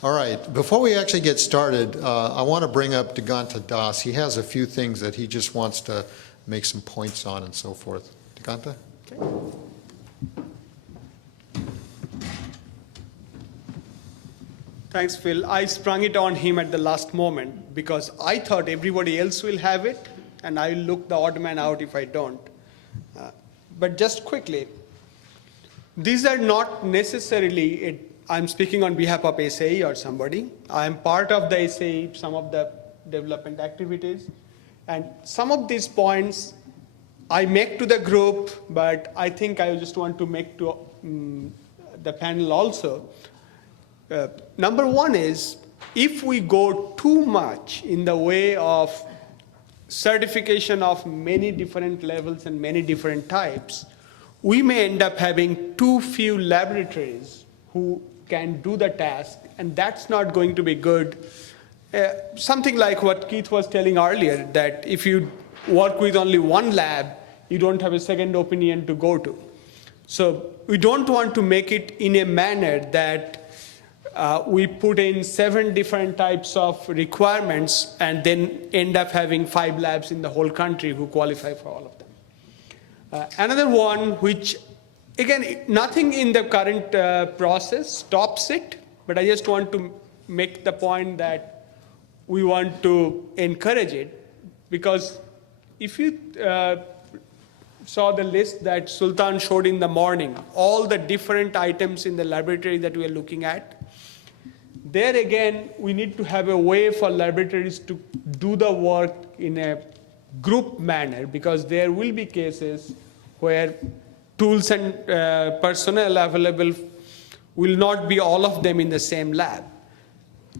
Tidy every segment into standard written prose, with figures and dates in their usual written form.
All right, before we actually get started, I want to bring up Diganta Das. He has a few things that he just wants to make some points on and so forth. Diganta? Okay. Thanks, Phil. I sprung it on him at the last moment because I thought everybody else will have it, and I will look the odd man out if I don't. But just quickly, these are not necessarily, I'm speaking on behalf of SAE or somebody. I am part of the SAE, some of the development activities, and some of these points I make to the group, but I think I just want to make to the panel also. Number one is, if we go too much in the way of certification of many different levels and many different types, we may end up having too few laboratories who can do the task, and that's not going to be good. Something like what Keith was telling earlier, that if you work with only one lab, you don't have a second opinion to go to. So we don't want to make it in a manner that we put in 7 different types of requirements and then end up having 5 labs in the whole country who qualify for all of them. Another one, which again, nothing in the current process stops it, but I just want to make the point that we want to encourage it, because if you saw the list that Sultan showed in the morning, all the different items in the laboratory that we are looking at, there again, we need to have a way for laboratories to do the work in a group manner, because there will be cases where tools and personnel available will not be all of them in the same lab.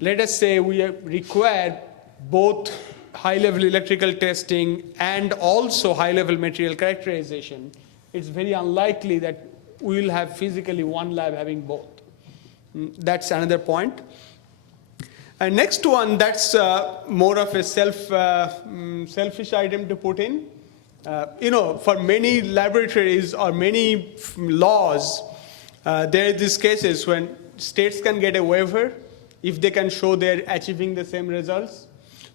Let us say we require both high-level electrical testing and also high-level material characterization. It's very unlikely that we will have physically one lab having both. That's another point. And next one, that's more of a selfish item to put in. For many laboratories or many laws, there are these cases when states can get a waiver if they can show they're achieving the same results.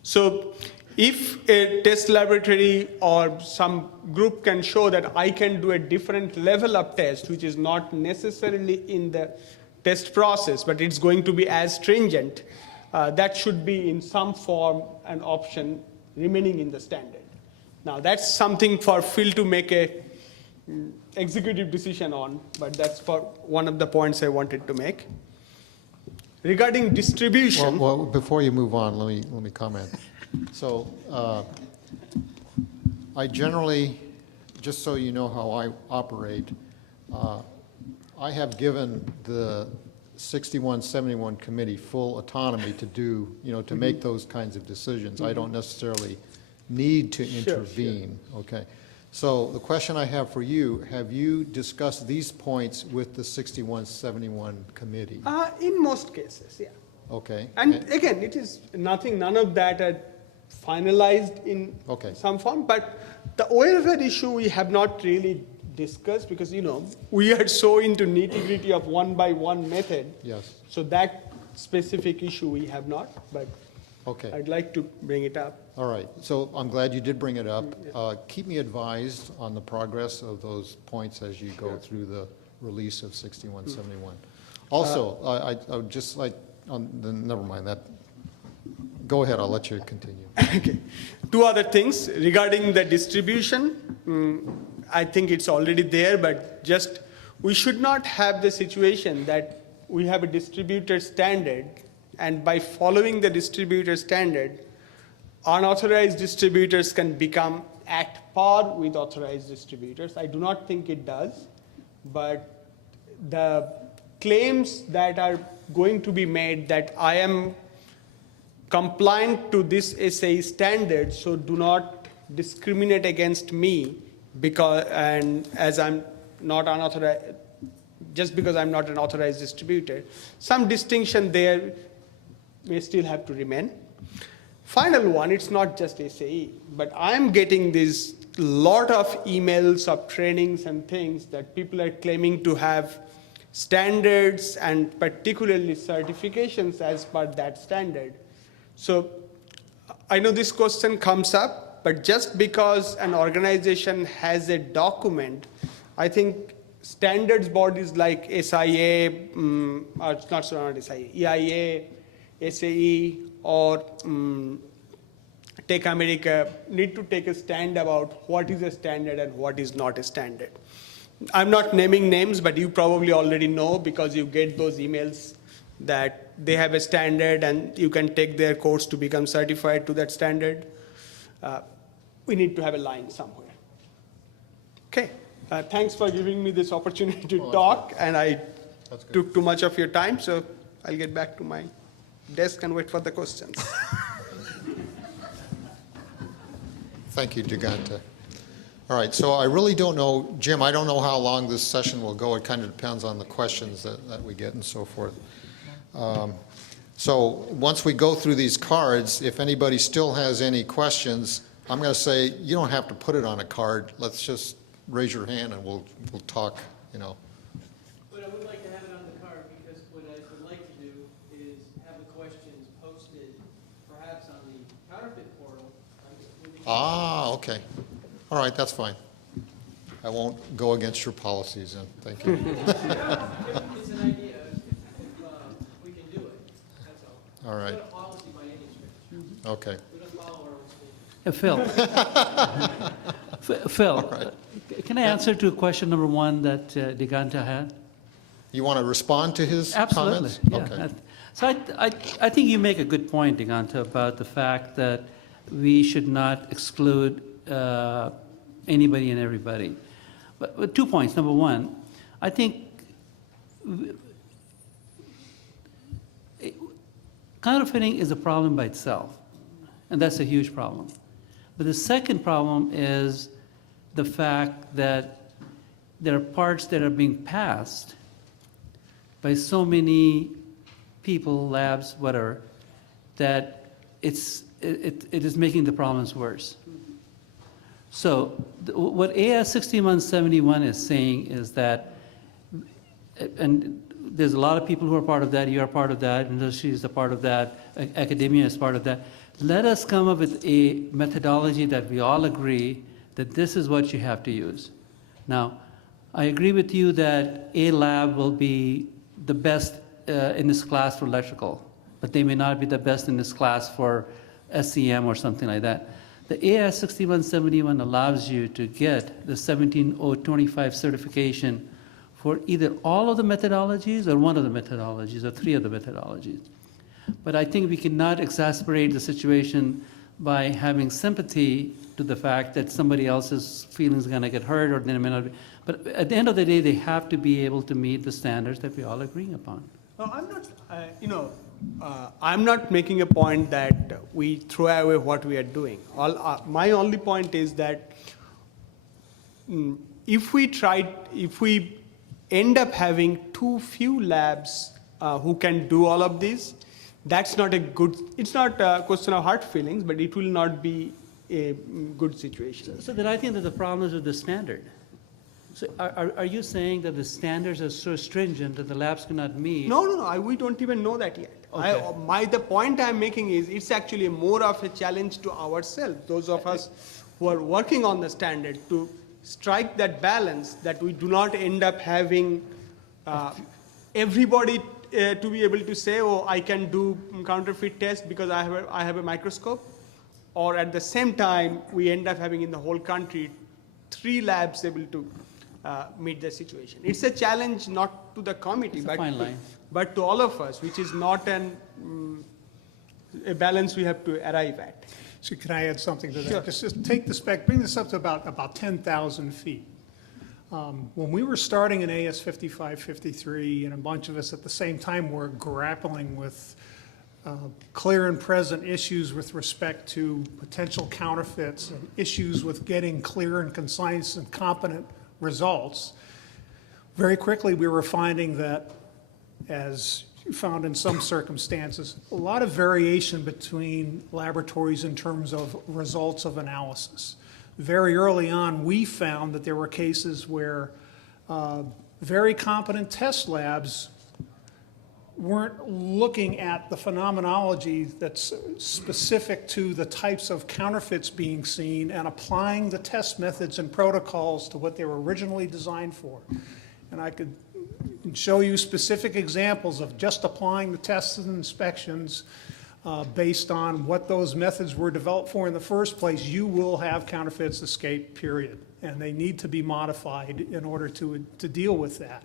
So if a test laboratory or some group can show that I can do a different level of test, which is not necessarily in the test process, but it's going to be as stringent, that should be in some form an option remaining in the standard. Now that's something for Phil to make a executive decision on, but that's for one of the points I wanted to make. Regarding distribution. Well, before you move on, let me comment. So I generally, just so you know how I operate, I have given the 6171 committee full autonomy to do, to make those kinds of decisions. I don't necessarily need to intervene. Sure. Okay. So the question I have for you, have you discussed these points with the 6171 committee? In most cases, yeah. Okay. And again, it is none of that are finalized in some form, but the waiver issue we have not really discussed, because we are so into nitty-gritty of one-by-one method. Yes. So that specific issue we have not, but I'd like to bring it up. All right. So I'm glad you did bring it up. Keep me advised on the progress of those points as you go through the release of 6171. Also, I would just like, never mind that. Go ahead. I'll let you continue. Okay. 2 other things regarding the distribution. I think it's already there, but just we should not have the situation that we have a distributor standard, and by following the distributor standard, unauthorized distributors can become at par with authorized distributors. I do not think it does, but the claims that are going to be made that I am compliant to this SAE standard, so do not discriminate against me as I'm not unauthorized, just because I'm not an authorized distributor. Some distinction there may still have to remain. Final one, it's not just SAE, but I'm getting this lot of emails of trainings and things that people are claiming to have standards and particularly certifications as per that standard. So I know this question comes up, but just because an organization has a document, I think standards bodies like SIA, or not SIA, EIA, SAE, or Tech America need to take a stand about what is a standard and what is not a standard. I'm not naming names, but you probably already know because you get those emails that they have a standard and you can take their course to become certified to that standard. We need to have a line somewhere. Okay, thanks for giving me this opportunity to talk, and I took too much of your time, so I'll get back to my desk and wait for the questions. Thank you, Giganta. All right, so I really don't know, Jim, I don't know how long this session will go. It kind of depends on the questions that we get and so forth. So once we go through these cards, if anybody still has any questions, I'm going to say you don't have to put it on a card. Let's just raise your hand and we'll talk, you know. But I would like to have it on the card because what I would like to do is have the questions posted perhaps on the counterfeit portal. Ah, okay. All right, that's fine. I won't go against your policies then. Thank you. It's an idea if we can do it, that's all. All right. It's not a policy by any stretch. Okay. We don't follow our own school. Phil, can I answer to question number one that Diganta had? You want to respond to his Absolutely, comments? yeah. Okay. So I think you make a good point, Diganta, about the fact that we should not exclude anybody and everybody. But 2 points. Number one, I think counterfeiting is a problem by itself, and that's a huge problem. But the second problem is the fact that there are parts that are being passed by so many people, labs, whatever, that it is making the problems worse. So what AS 6171 is saying is that, and there's a lot of people who are part of that, you are part of that, industry is a part of that, academia is part of that. Let us come up with a methodology that we all agree that this is what you have to use. Now, I agree with you that a lab will be the best in this class for electrical, but they may not be the best in this class for SCM or something like that. The AS 6171 allows you to get the 17025 certification for either all of the methodologies or one of the methodologies or three of the methodologies. But I think we cannot exasperate the situation by having sympathy to the fact that somebody else's feelings are going to get hurt or they may not be. But at the end of the day, they have to be able to meet the standards that we all agree upon. No, I'm not, I'm not making a point that we throw away what we are doing. My only point is that if we end up having too few labs who can do all of this, that's not a good, it's not a question of hard feelings, but it will not be a good situation. So then I think that the problem is with the standard. So are you saying that the standards are so stringent that the labs cannot meet? No, we don't even know that yet. Okay. The point I'm making is it's actually more of a challenge to ourselves, those of us who are working on the standard, to strike that balance that we do not end up having everybody to be able to say, oh, I can do counterfeit test because I have a microscope. Or at the same time, we end up having in the whole country 3 labs able to meet the situation. It's a challenge not to the committee, It's a fine line. but to all of us, which is not a balance we have to arrive at. So can I add something to that? Sure. Just take the spec, bring this up to about 10,000 feet. When we were starting in AS 5553, and a bunch of us at the same time were grappling with clear and present issues with respect to potential counterfeits and issues with getting clear and concise and competent results, very quickly we were finding that, as you found in some circumstances, a lot of variation between laboratories in terms of results of analysis. Very early on, we found that there were cases where very competent test labs weren't looking at the phenomenology that's specific to the types of counterfeits being seen and applying the test methods and protocols to what they were originally designed for. And I could show you specific examples of just applying the tests and inspections based on what those methods were developed for in the first place. You will have counterfeits escape, period. And they need to be modified in order to deal with that.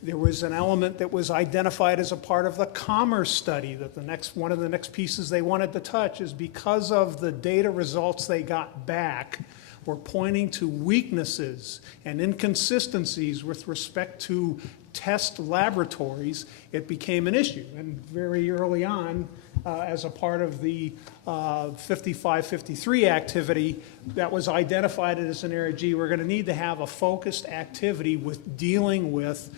There was an element that was identified as a part of the commerce study that one of the next pieces they wanted to touch is because of the data results they got back were pointing to weaknesses and inconsistencies with respect to test laboratories, it became an issue. And very early on, as a part of the 55-53 activity, that was identified as an area, gee, we're going to need to have a focused activity with dealing with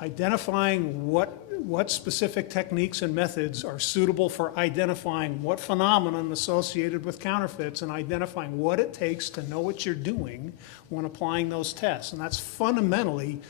identifying what specific techniques and methods are suitable for identifying what phenomenon associated with counterfeits and identifying what it takes to know what you're doing when applying those tests. And that's fundamentally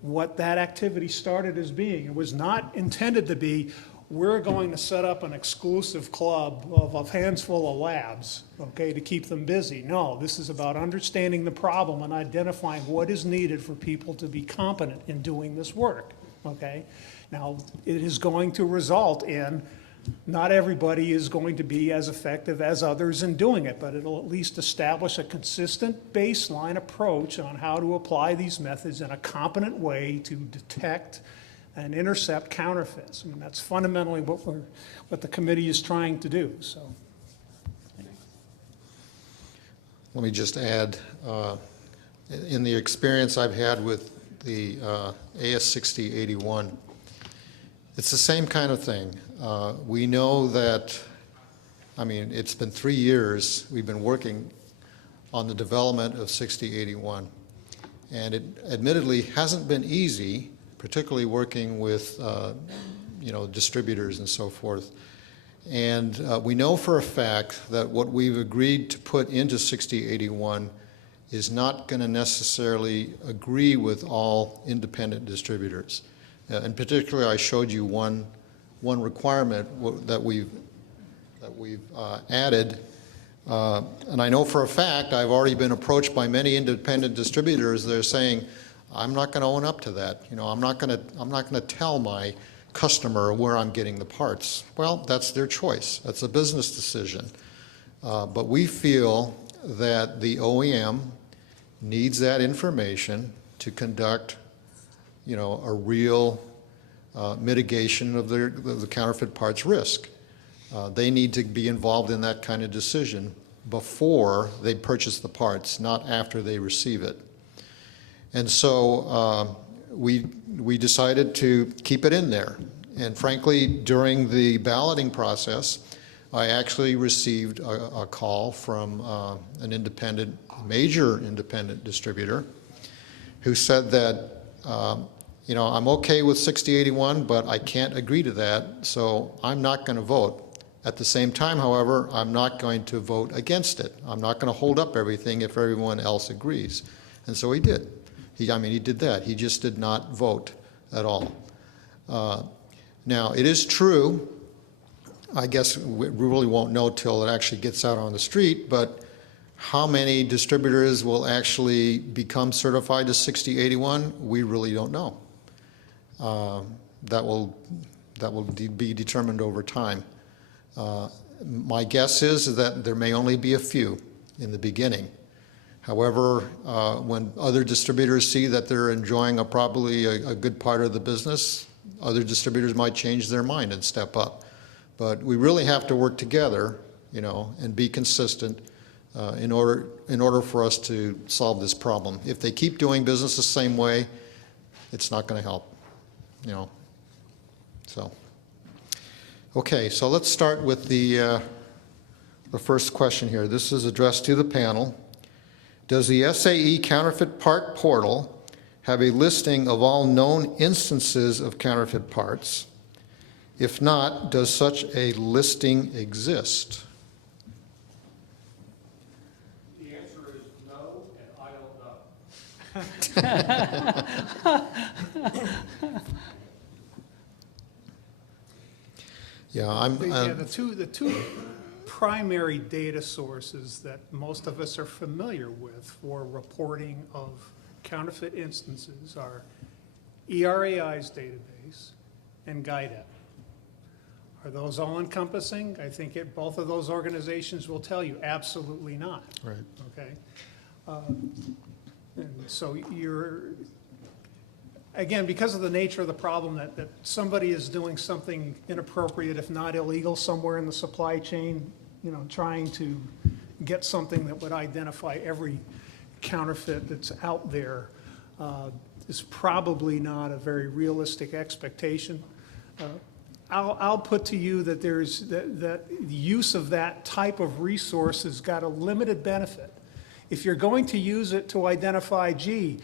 what that activity started as being. It was not intended to be, we're going to set up an exclusive club of a handful of labs, okay, to keep them busy. No, this is about understanding the problem and identifying what is needed for people to be competent in doing this work, okay? Now, it is going to result in not everybody is going to be as effective as others in doing it, but it'll at least establish a consistent baseline approach on how to apply these methods in a competent way to detect and intercept counterfeits. I mean, that's fundamentally what the committee is trying to do. So, Let me just add, in the experience I've had with the AS 6081, it's the same kind of thing. We know that, I mean, it's been 3 years we've been working on the development of 6081, and it admittedly hasn't been easy, particularly working with distributors and so forth. And we know for a fact that what we've agreed to put into 6081 is not going to necessarily agree with all independent distributors. In particular, I showed you one requirement that we've added. And I know for a fact I've already been approached by many independent distributors. They're saying, I'm not going to own up to that. You know, I'm not going to tell my customer where I'm getting the parts. Well, that's their choice. That's a business decision. But we feel that the OEM needs that information to conduct, a real mitigation of the counterfeit parts risk. They need to be involved in that kind of decision before they purchase the parts, not after they receive it. And so we decided to keep it in there. And frankly, during the balloting process, I actually received a call from an major independent distributor who said that, I'm okay with 6081, but I can't agree to that, so I'm not going to vote. At the same time, however, I'm not going to vote against it. I'm not going to hold up everything if everyone else agrees. And so he did. He did that. He just did not vote at all. Now, it is true, I guess we really won't know till it actually gets out on the street, but how many distributors will actually become certified to 6081, we really don't know. That will be determined over time. My guess is that there may only be a few in the beginning. However, when other distributors see that they're enjoying probably a good part of the business, other distributors might change their mind and step up. But we really have to work together, and be consistent in order for us to solve this problem. If they keep doing business the same way, it's not going to help, So, okay, so let's start with the first question here. This is addressed to the panel. Does the SAE Counterfeit Part Portal have a listing of all known instances of counterfeit parts? If not, does such a listing exist? The answer is no, and I don't know. Yeah, I'm, The two primary data sources that most of us are familiar with for reporting of counterfeit instances are ERAI's database and GUIDEP. Are those all encompassing? I think both of those organizations will tell you absolutely not. right. Okay? And so again, because of the nature of the problem that somebody is doing something inappropriate, if not illegal, somewhere in the supply chain, trying to get something that would identify every counterfeit that's out there, is probably not a very realistic expectation. I'll put to you that that the use of that type of resource has got a limited benefit. If you're going to use it to identify, gee,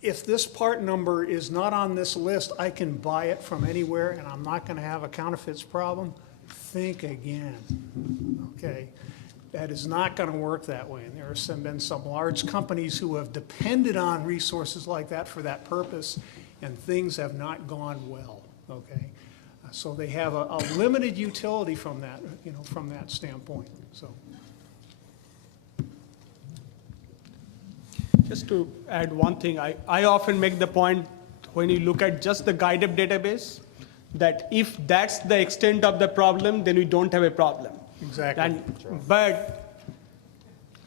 if this part number is not on this list, I can buy it from anywhere and I'm not going to have a counterfeits problem, think again, okay? That is not going to work that way. And there have been some large companies who have depended on resources like that for that purpose, and things have not gone well, okay? So they have a limited utility from that, from that standpoint, so. Just to add one thing, I often make the point when you look at just the GUIDEP database, that if that's the extent of the problem, then we don't have a problem. Exactly. But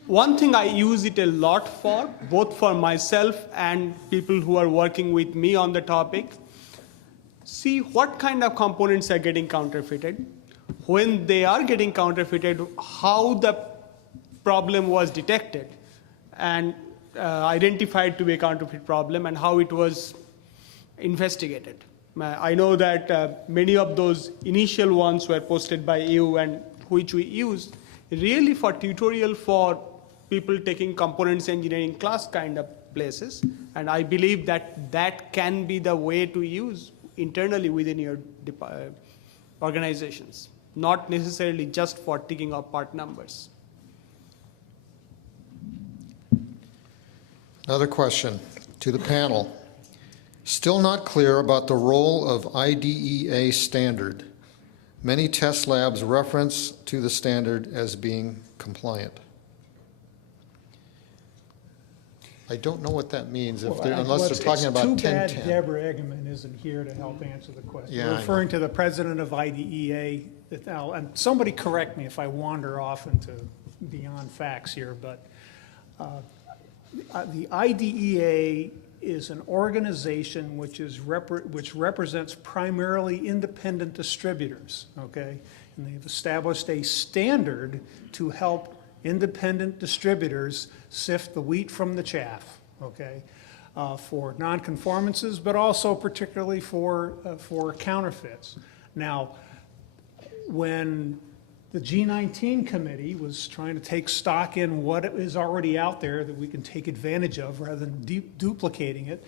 one thing I use it a lot for, both for myself and people who are working with me on the topic, see what kind of components are getting counterfeited. When they are getting counterfeited, how the problem was detected and identified to be a counterfeit problem, and how it was investigated. I know that many of those initial ones were posted by you and which we used really for tutorial for people taking components engineering class kind of places. And I believe that that can be the way to use internally within your organizations, not necessarily just for ticking off part numbers. Another question to the panel. Still not clear about the role of IDEA Standard. Many test labs reference to the standard as being compliant. I don't know what that means unless they're talking about 1010. It's too bad Deborah Eggerman isn't here to help answer the question. Yeah, We're referring to the president of IDEA, and somebody correct me if I wander off into beyond facts here, but the IDEA is an organization which represents primarily independent distributors, okay? And they've established a standard to help independent distributors sift the wheat from the chaff, okay? For nonconformances, but also particularly for counterfeits. Now, when the G19 committee was trying to take stock in what is already out there that we can take advantage of rather than duplicating it,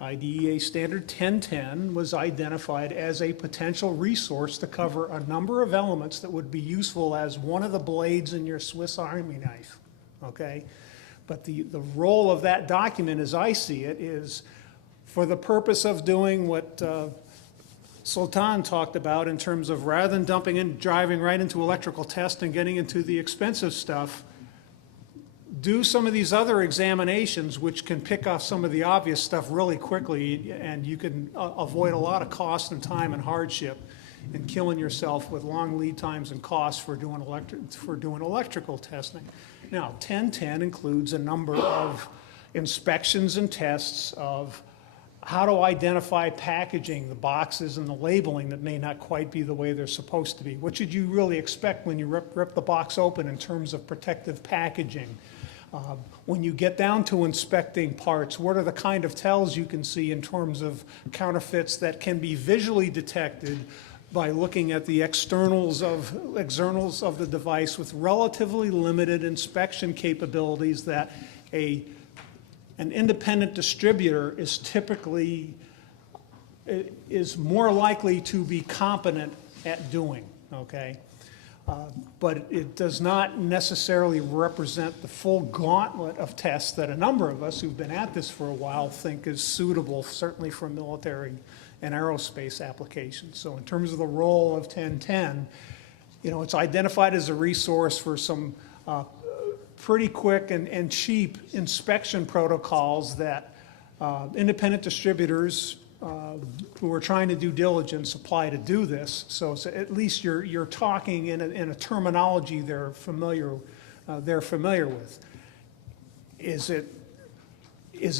IDEA Standard 1010 was identified as a potential resource to cover a number of elements that would be useful as one of the blades in your Swiss Army knife, okay? But the role of that document, as I see it, is for the purpose of doing what Sultan talked about in terms of rather than dumping and driving right into electrical test and getting into the expensive stuff, do some of these other examinations which can pick off some of the obvious stuff really quickly, and you can avoid a lot of cost and time and hardship and killing yourself with long lead times and costs for doing electrical testing. Now, 1010 includes a number of inspections and tests of how to identify packaging, the boxes and the labeling that may not quite be the way they're supposed to be. What should you really expect when you rip the box open in terms of protective packaging? When you get down to inspecting parts, what are the kind of tells you can see in terms of counterfeits that can be visually detected by looking at the externals of the device with relatively limited inspection capabilities that an independent distributor is typically more likely to be competent at doing, okay? But it does not necessarily represent the full gauntlet of tests that a number of us who've been at this for a while think is suitable, certainly for military and aerospace applications. So in terms of the role of 1010, you know, it's identified as a resource for some pretty quick and cheap inspection protocols that independent distributors who are trying to do diligence apply to do this. So at least you're talking in a terminology they're familiar with. Is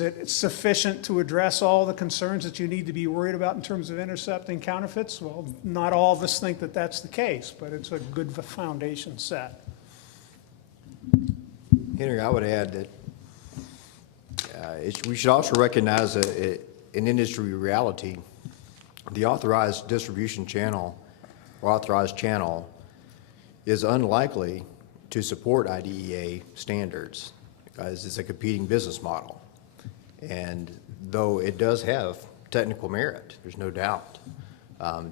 it sufficient to address all the concerns that you need to be worried about in terms of intercepting counterfeits? Well, not all of us think that that's the case, but it's a good foundation set. Henry, I would add that we should also recognize an industry reality. The authorized distribution channel or authorized channel is unlikely to support IDEA standards because it's a competing business model. And though it does have technical merit, there's no doubt,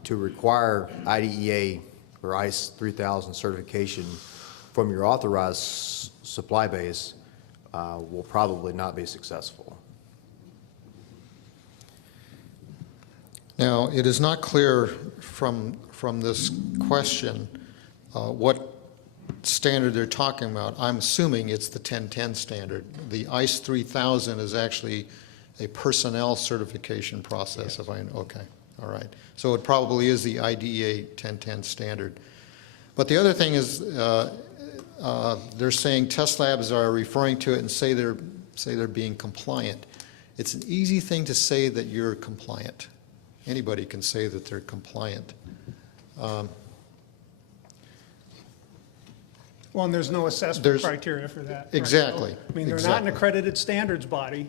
to require IDEA or ICE 3000 certification from your authorized supply base will probably not be successful. Now, it is not clear from this question what standard they're talking about. I'm assuming it's the 1010 standard. The ICE 3000 is actually a personnel certification process, if okay, all right. So it probably is the IDEA 1010 standard. But the other thing is they're saying test labs are referring to it and say they're being compliant. It's an easy thing to say that you're compliant. Anybody can say that they're compliant. Well, and there's no assessment criteria for that. Right? Exactly. I mean, they're not an accredited standards body,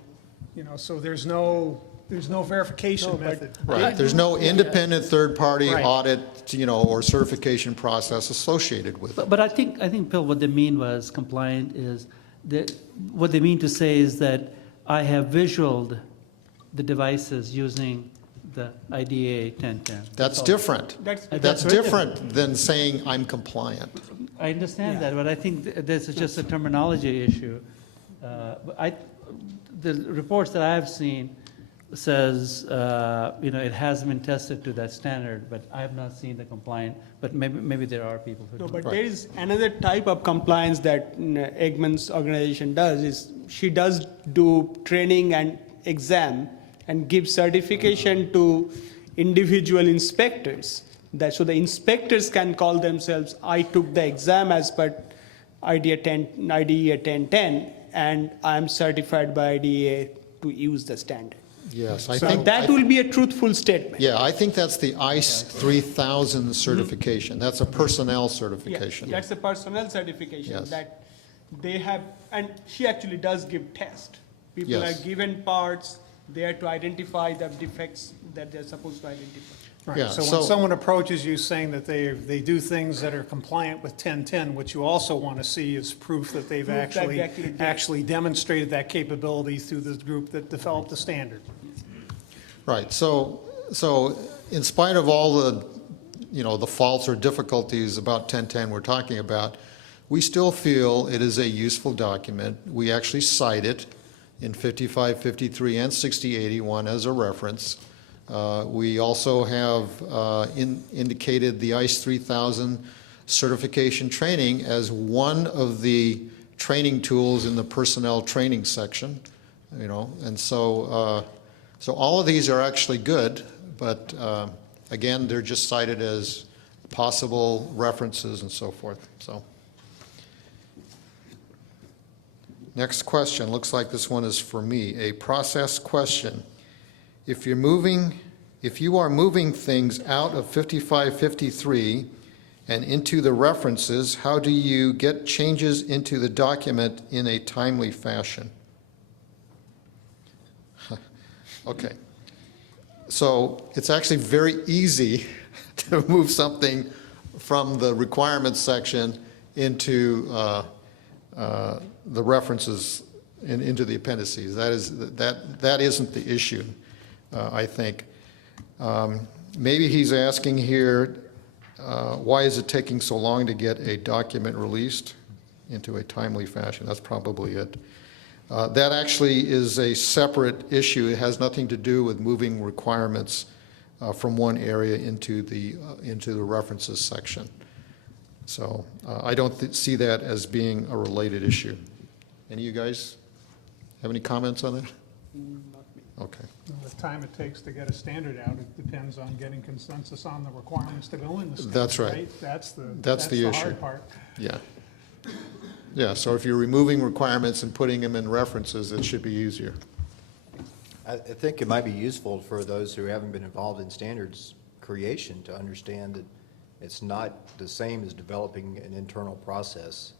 you know, so there's no verification method. Right. There's no independent third-party Right. audit, you know, or certification process associated with it. But I think, Bill, what they mean was compliant is that, what they mean to say is that I have visualed the devices using the IDEA 1010. That's different. That's That's different than saying I'm compliant. I understand that, but I think this is just a terminology issue. The reports that I've seen says, you know, it has been tested to that standard, but I have not seen the compliant, but maybe there are people who No, do. but there is another type of compliance that Eggman's organization does is she does do training and exam and give certification to individual inspectors. So the inspectors can call themselves, I took the exam as per IDEA 1010 and I'm certified by IDEA to use the standard. Yes, I So think. that will be a truthful statement. Yeah, I think that's the ICE 3000 certification. That's a personnel certification. Yeah, that's a personnel certification Yes. that they have, and she actually does give tests. People Yes. are given parts there to identify the defects that they're supposed to identify. Right, Yeah, so so- when someone approaches you saying that they do things that are compliant with 1010, what you also want to see is proof that they've Proof that they actually did. actually demonstrated that capability through the group that developed the standard. Right, so in spite of all the, you know, the faults or difficulties about 1010 we're talking about, we still feel it is a useful document. We actually cite it in 55, 53, and 6081 as a reference. We also have indicated the ICE 3000 certification training as one of the training tools in the personnel training section, you know, and so all of these are actually good, but again, they're just cited as possible references and so forth. So, next question, looks like this one is for me, a process question. If you are moving things out of 5553 and into the references, how do you get changes into the document in a timely fashion? Okay. So it's actually very easy to move something from the requirements section into the references and into the appendices. That isn't the issue. I think. Maybe he's asking here, Why is it taking so long to get a document released into a timely fashion? That's probably it. That actually is a separate issue. It has nothing to do with moving requirements from one area into the references section. So I don't see that as being a related issue. Any of you guys have any comments on that? Not me. Okay. The time it takes to get a standard out, it depends on getting consensus on the requirements to go in the standard. That's right. That's the the issue. hard part. Yeah. Yeah, so if you're removing requirements and putting them in references, it should be easier. I think it might be useful for those who haven't been involved in standards creation to understand that it's not the same as developing an internal process.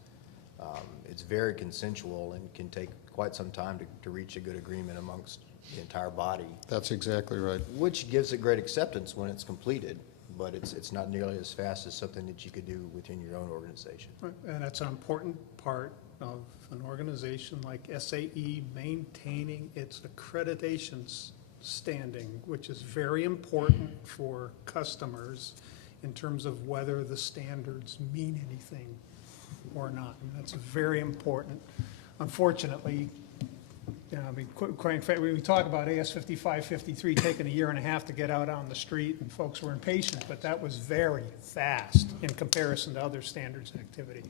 It's very consensual and can take quite some time to reach a good agreement amongst the entire body, That's exactly right. which gives it great acceptance when it's completed, but it's not nearly as fast as something that you could do within your own organization. Right, and that's an important part of an organization like SAE maintaining its accreditation standing, which is very important for customers in terms of whether the standards mean anything or not. I mean, that's very important. Unfortunately, you know, I mean, quite frankly, we talk about AS 5553 taking a year and a half to get out on the street, and folks were impatient, but that was very fast in comparison to other standards activities.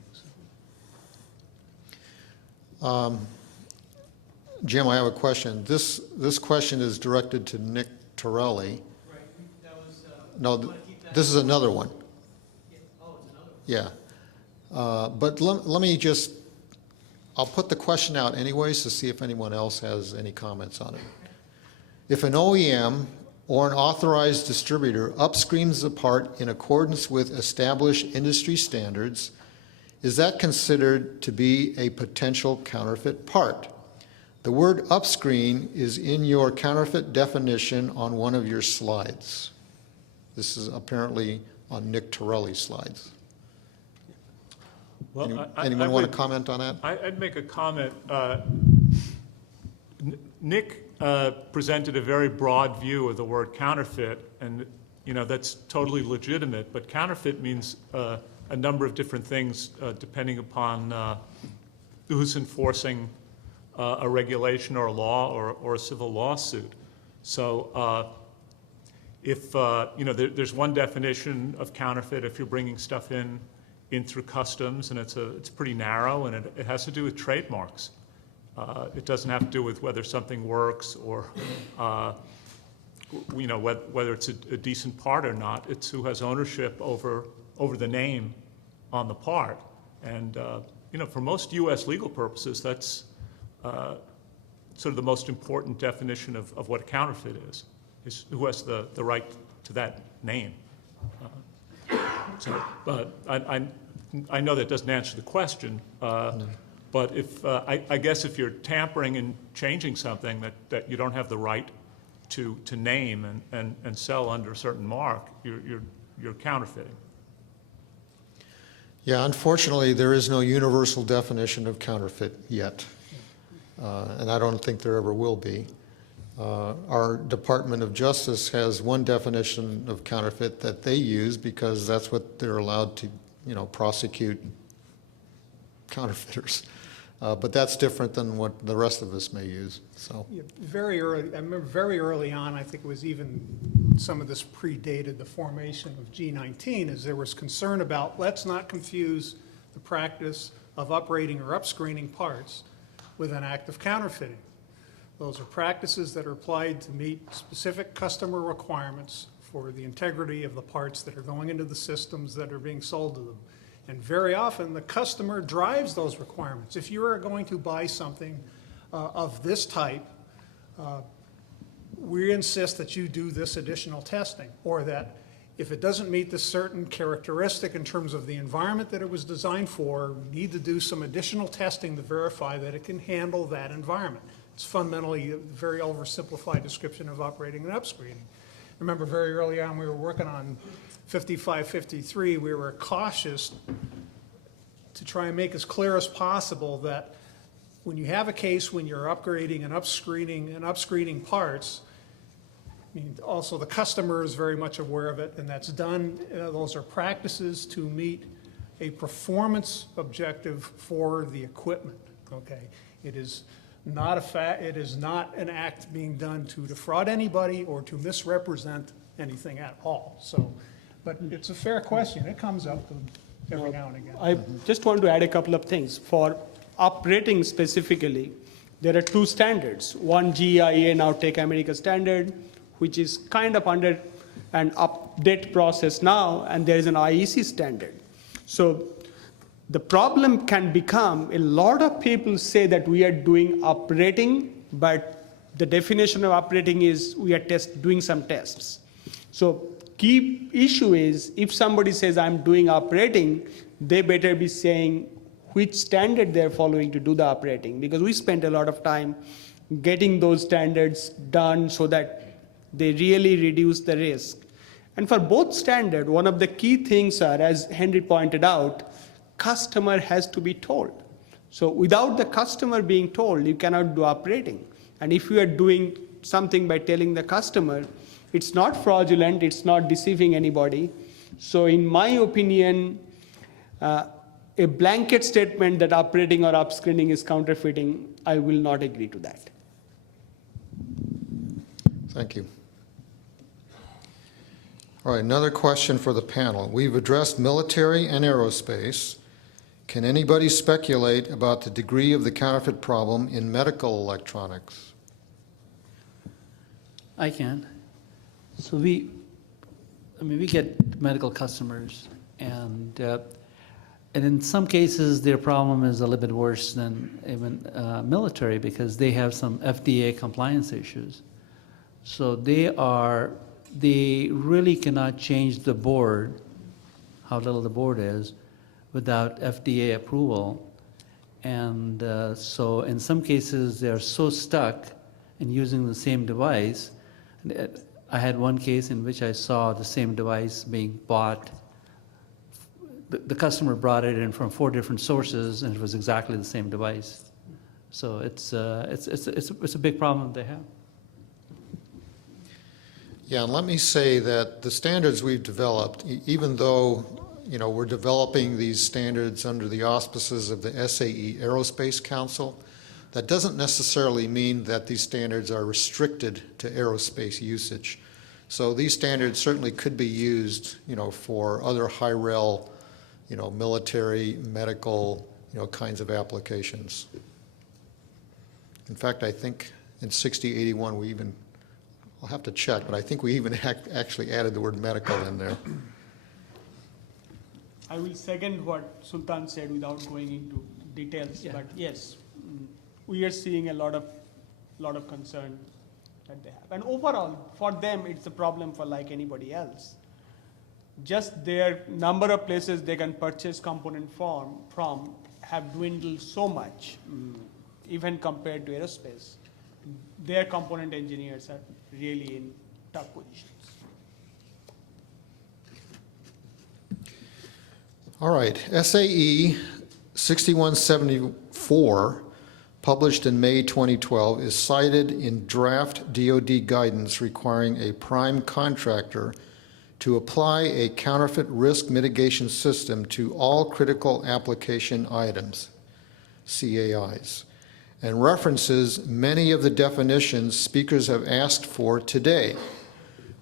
Jim, I have a question. This question is directed to Nick Torelli. Right, that was, No, you wanna keep that? this is another one. Yeah. Oh, it's another one. Yeah. But let me just, I'll put the question out anyways to see if anyone else has any comments on it. If an OEM or an authorized distributor upstreams the part in accordance with established industry standards, is that considered to be a potential counterfeit part? The word upscreen is in your counterfeit definition on one of your slides. This is apparently on Nick Torelli's slides. Well, Anyone want to comment on that? I'd make a comment. Nick presented a very broad view of the word counterfeit, and that's totally legitimate. But counterfeit means a number of different things depending upon who's enforcing a regulation or a law or a civil lawsuit. So if there's one definition of counterfeit if you're bringing stuff in through customs, and it's pretty narrow, and it has to do with trademarks. It doesn't have to do with whether something works or whether it's a decent part or not. It's who has ownership over the name on the part. And for most U.S. legal purposes, that's sort of the most important definition of what a counterfeit is who has the right to that name. But I know that doesn't answer the question, but if I guess if you're tampering and changing something that you don't have the right to name and sell under a certain mark, you're counterfeiting. Yeah, unfortunately, there is no universal definition of counterfeit yet, and I don't think there ever will be. Our Department of Justice has one definition of counterfeit that they use because that's what they're allowed to, prosecute counterfeiters. But that's different than what the rest of us may use, so. Yeah, very early, I remember very early on, I think it was even, some of this predated the formation of G19, is there was concern about, let's not confuse the practice of uprating or upscreening parts with an act of counterfeiting. Those are practices that are applied to meet specific customer requirements for the integrity of the parts that are going into the systems that are being sold to them. And very often, the customer drives those requirements. If you are going to buy something of this type, we insist that you do this additional testing, or that if it doesn't meet this certain characteristic in terms of the environment that it was designed for, we need to do some additional testing to verify that it can handle that environment. It's fundamentally a very oversimplified description of operating and upscreening. I remember very early on, we were working on 5553, we were cautious to try and make as clear as possible that when you have a case when you're upgrading and upscreening parts, I mean, also, the customer is very much aware of it, and that's done. Those are practices to meet a performance objective for the equipment, okay? It is not it is not an act being done to defraud anybody or to misrepresent anything at all. So, but it's a fair question. It comes up every now and again. I just want to add a couple of things. For operating specifically, there are two standards. One GIA, now Take America standard, which is kind of under an update process now, and there is an IEC standard. So the problem can become, a lot of people say that we are doing operating, but the definition of operating is we are doing some tests. So key issue is, if somebody says I'm doing operating, they better be saying which standard they're following to do the operating, because we spent a lot of time getting those standards done so that they really reduce the risk. And for both standard, one of the key things are, as Henry pointed out, customer has to be told. So without the customer being told, you cannot do operating. And if you are doing something by telling the customer, it's not fraudulent, it's not deceiving anybody. So in my opinion, a blanket statement that operating or upscreening is counterfeiting, I will not agree to that. Thank you. All right, another question for the panel. We've addressed military and aerospace. Can anybody speculate about the degree of the counterfeit problem in medical electronics? I can. So we get medical customers, and in some cases, their problem is a little bit worse than even military, because they have some FDA compliance issues. So they really cannot change the board, how little the board is, without FDA approval. And so in some cases, they're so stuck in using the same device. I had one case in which I saw the same device being bought. The customer brought it in from 4 different sources, and it was exactly the same device. So it's a big problem they have. Yeah, and let me say that the standards we've developed, even though we're developing these standards under the auspices of the SAE Aerospace Council, that doesn't necessarily mean that these standards are restricted to aerospace usage. So these standards certainly could be used, for other high-rel, military, medical, kinds of applications. In fact, I think in 6081 I'll have to check, but I think we even actually added the word medical in there. I will second what Sultan said without going into details, Yeah. but yes, we are seeing a lot of concern that they have. And overall, for them, it's a problem for like anybody else. Just their number of places they can purchase component from have dwindled so much, even compared to aerospace. Their component engineers are really in tough positions. All right, SAE 6174, published in May 2012, is cited in draft DoD guidance requiring a prime contractor to apply a counterfeit risk mitigation system to all critical application items, CAIs, and references many of the definitions speakers have asked for today.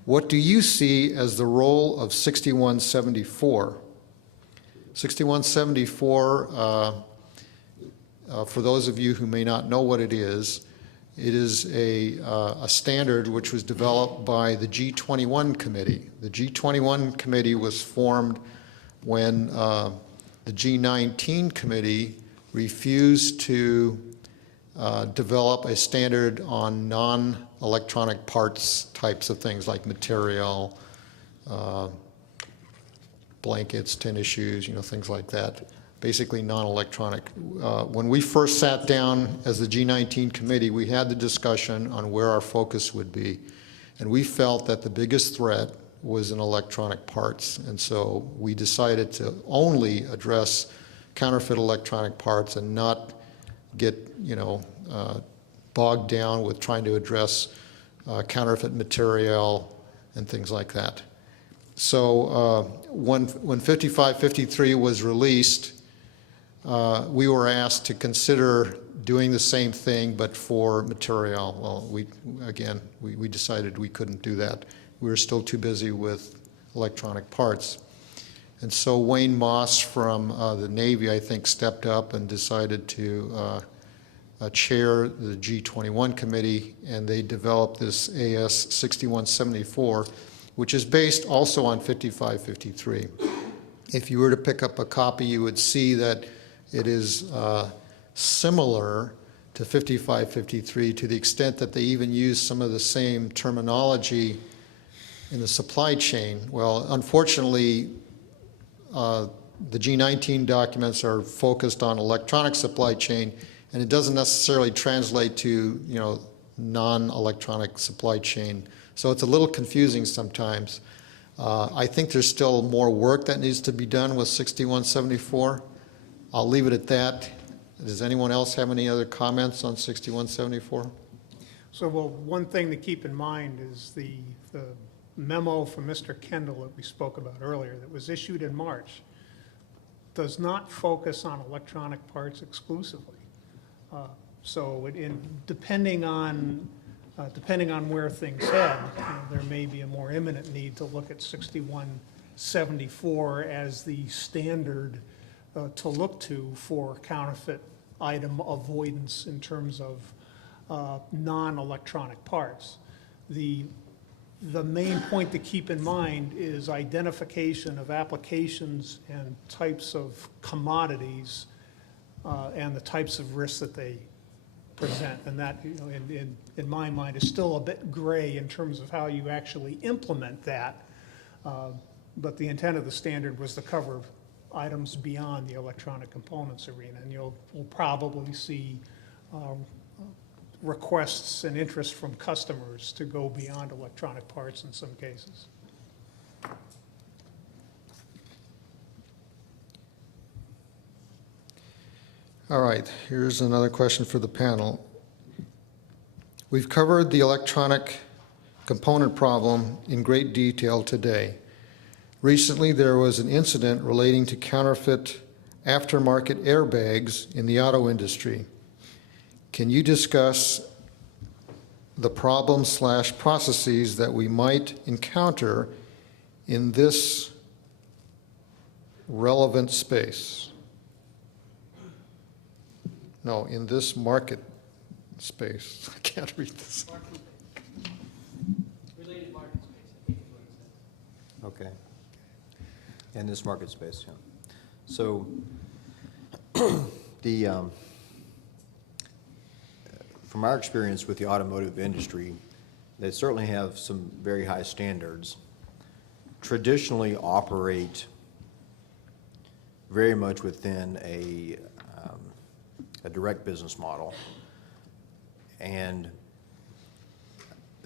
What do you see as the role of 6174? 6174, for those of you who may not know what it is a standard which was developed by the G21 committee. The G21 committee was formed when the G19 committee refused to develop a standard on non-electronic parts types of things like material, blankets, tennis shoes, things like that. Basically non-electronic. When we first sat down as the G19 committee, we had the discussion on where our focus would be. And we felt that the biggest threat was in electronic parts. And so we decided to only address counterfeit electronic parts and not get, bogged down with trying to address counterfeit material, and things like that. So when 5553 was released, we were asked to consider doing the same thing, but for material. Well, we decided we couldn't do that. We were still too busy with electronic parts. And so Wayne Moss from the Navy, I think, stepped up and decided to chair the G21 committee, and they developed this AS 6174, which is based also on 5553. If you were to pick up a copy, you would see that it is similar to 5553 to the extent that they even use some of the same terminology in the supply chain. Well, unfortunately, the G19 documents are focused on electronic supply chain, and it doesn't necessarily translate to, non-electronic supply chain. So it's a little confusing sometimes. I think there's still more work that needs to be done with 6174. I'll leave it at that. Does anyone else have any other comments on 6174? So, well, one thing to keep in mind is the memo from Mr. Kendall that we spoke about earlier that was issued in March does not focus on electronic parts exclusively. So depending on where things head, there may be a more imminent need to look at 6174 as the standard to look to for counterfeit item avoidance in terms of non-electronic parts. The main point to keep in mind is identification of applications and types of commodities and the types of risks that they present. And that, in my mind, is still a bit gray in terms of how you actually implement that. But the intent of the standard was to cover items beyond the electronic components arena. And we'll probably see requests and interest from customers to go beyond electronic parts in some cases. All right, here's another question for the panel. We've covered the electronic component problem in great detail today. Recently, there was an incident relating to counterfeit aftermarket airbags in the auto industry. Can you discuss the problems/processes that we might encounter in this relevant space? No, in this market space. I can't read this. Related market space, I think is what it says. Okay. In this market space, yeah. So from our experience with the automotive industry, they certainly have some very high standards, traditionally operate very much within a direct business model, and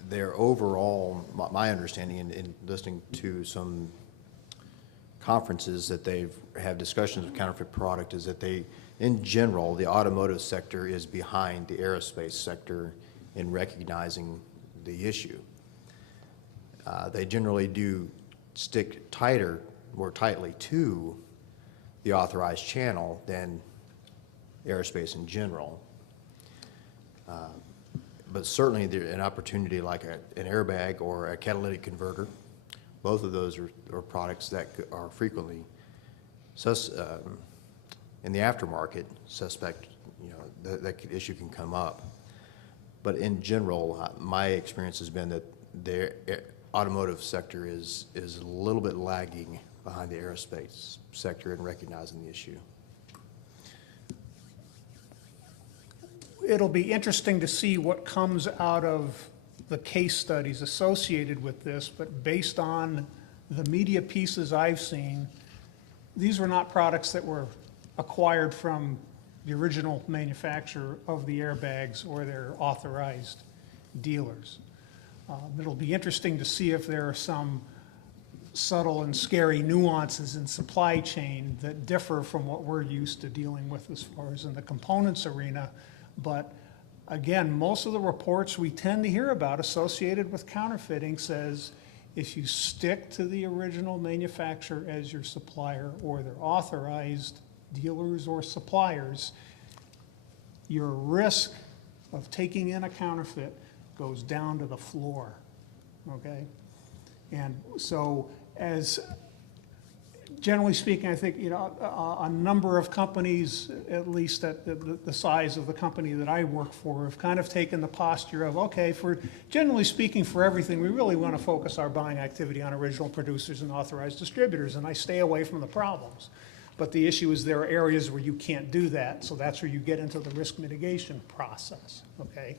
their overall, my understanding in listening to some conferences that they've had discussions of counterfeit product is that they, in general, the automotive sector is behind the aerospace sector in recognizing the issue. They generally do stick more tightly to the authorized channel than aerospace in general. But certainly an opportunity like an airbag or a catalytic converter, both of those are products that are frequently in the aftermarket suspect, that issue can come up. But in general, my experience has been that the automotive sector is a little bit lagging behind the aerospace sector in recognizing the issue. It'll be interesting to see what comes out of the case studies associated with this, but based on the media pieces I've seen, these were not products that were acquired from the original manufacturer of the airbags or their authorized dealers. It'll be interesting to see if there are some subtle and scary nuances in supply chain that differ from what we're used to dealing with as far as in the components arena. But again, most of the reports we tend to hear about associated with counterfeiting says, if you stick to the original manufacturer as your supplier or their authorized dealers or suppliers, your risk of taking in a counterfeit goes down to the floor, okay? And so as, generally speaking, I think, you know, a number of companies, at least at the size of the company that I work for, have kind of taken the posture of, okay, for, generally speaking, for everything, we really want to focus our buying activity on original producers and authorized distributors, and I stay away from the problems. But the issue is there are areas where you can't do that, so that's where you get into the risk mitigation process, okay?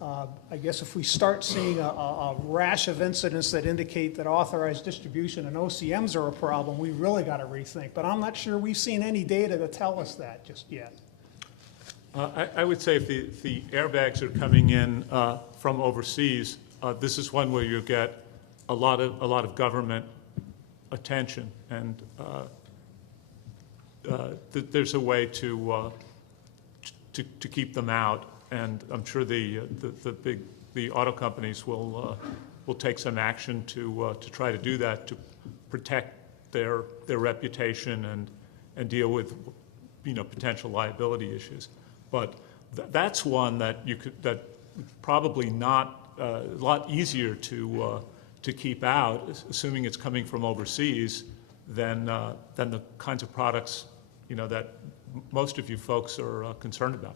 I guess if we start seeing a rash of incidents that indicate that authorized distribution and OCMs are a problem, we really got to rethink. But I'm not sure we've seen any data to tell us that just yet. I would say if the airbags are coming in from overseas, this is one where you get a lot of government attention, and there's a way to keep them out. And I'm sure the auto companies will take some action to try to do that, to protect their reputation and deal with, you know, potential liability issues. But that's one that that probably not a lot easier to keep out, assuming it's coming from overseas, than the kinds of products, you know, that most of you folks are concerned about.